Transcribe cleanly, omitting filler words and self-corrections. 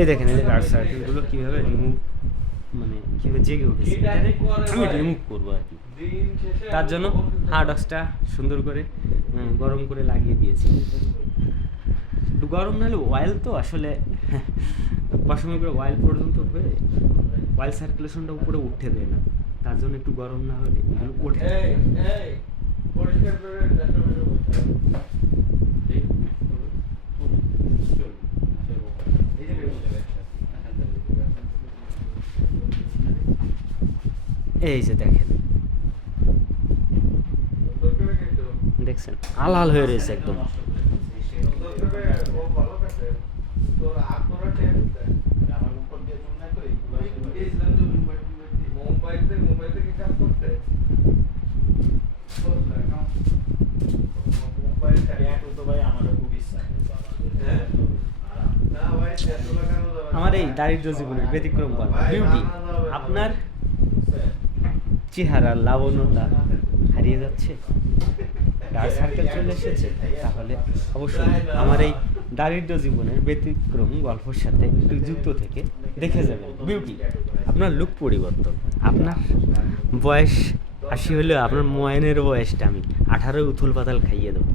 এই দেখেন এই ডার্ক সার্কেলগুলো কীভাবে রিমুভ, মানে কীভাবে জেগে উঠেছে, এটাকে আমি রিমুভ করবো আর কি। তার জন্য হার্ড অক্সটা সুন্দর করে গরম করে লাগিয়ে দিয়েছি। একটু গরম নাহলে অয়েল তো আসলে পশমের করে অয়েল পর্যন্ত হয়ে অয়েল সার্কুলেশনটা উপরে উঠতে দেয় না, তার জন্য একটু গরম না হলে এগুলো ওঠে না। এই যে দেখেন, দেখছেন আলাল হয়ে রয়েছে একদম। আমার এই দারিদ্র জীবনের ব্যতিক্রম গল্প বিউটি, আপনার চেহারার লাবণ্যতা হারিয়ে যাচ্ছে, ডার্ক সার্কেল চলে এসেছে, তাহলে অবশ্যই আমার এই দারিদ্র জীবনের ব্যতিক্রম গল্পের সাথে একটু যুক্ত থেকে দেখে যাবেন বিউটি। আপনার লুক পরিবর্তন, আপনার বয়স 80 হলেও আপনার ময়নের বয়সটা আমি 18 উথুল পাতাল খাইয়ে দেবো।